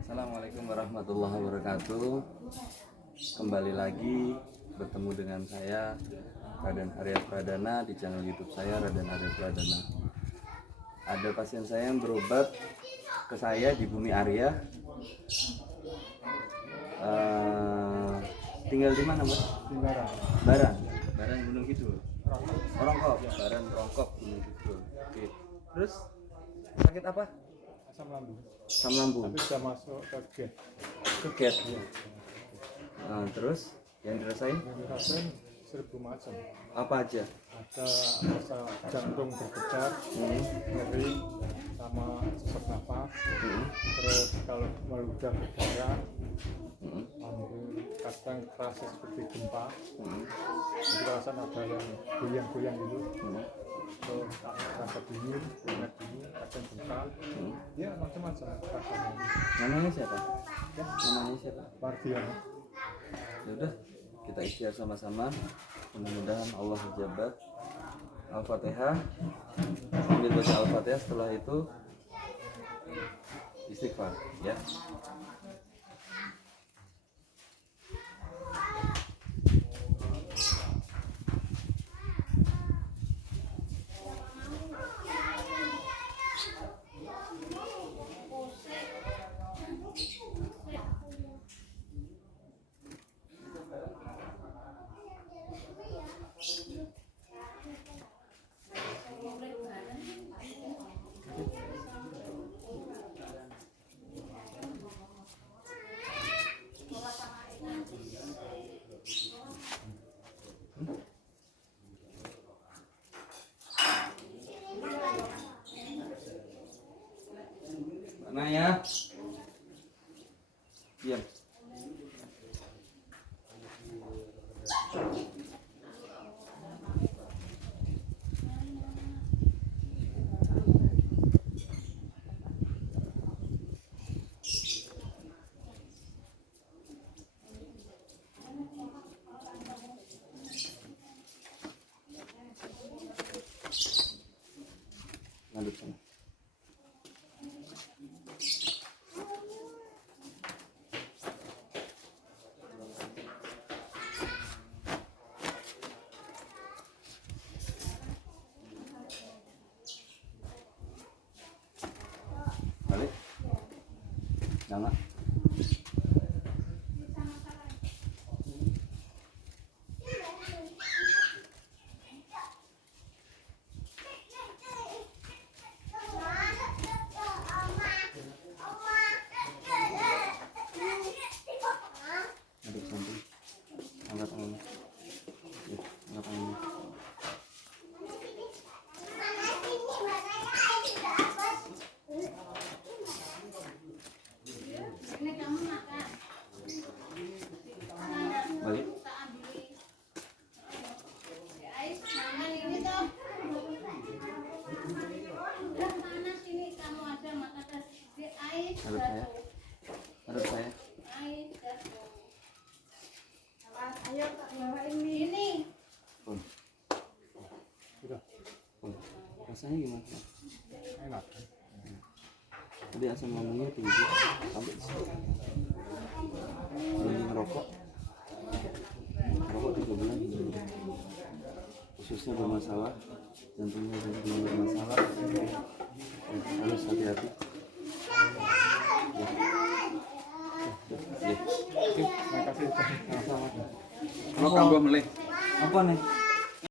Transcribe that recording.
Assalamualaikum warahmatullahi wabarakatuh. Kembali lagi bertemu dengan saya Raden Arya Pradana di channel YouTube saya Raden Arya Pradana. Ada pasien saya yang berobat ke saya di Bumi Arya. Tinggal di mana, Mas? Di Barang. Barang Gunung Kidul. Rongkop, Barang Rongkop Gunung Kidul. Oke. Terus sakit apa? Asam lambung. Asam lambung. Tapi sudah masuk ke gate. Ke gate. Iya. Nah, terus yang dirasain Yang dirasain 1000 macam. apa aja? Ada rasa jantung berdetak, nyeri, sama sesak nafas. Terus kalau meludah berdarah, lambung kadang terasa seperti gempa. Jadi perasaan ada yang goyang-goyang gitu. Terus rasa dingin, keringat dingin, kadang buka. Ya macam-macam rasanya. Namanya siapa? Namanya siapa? Mardian. Ya udah, kita ikhtiar sama-sama. Mudah-mudahan Allah ijabah. Al-Fatihah. Sambil baca Al-Fatihah, setelah itu istighfar, ya. Mana ya? Diam. Ngaduk sana. Balik. Jangan. Aduk samping. Angkat tangannya. Ya, angkat tangannya. Balik. Aduk saya. Aduk saya. Ayo tak bawain ini. Pun. Sudah Pun. Rasanya gimana? enak. Tadi asam lambungnya tinggi sampai di situ. Ini ngerokok. Ngerokok 3 bulan. Khususnya bermasalah, jantungnya bermasalah. Harus hati-hati. Ya. Terima kasih. Sama-sama. Kalau tambah meleh. Apa nih?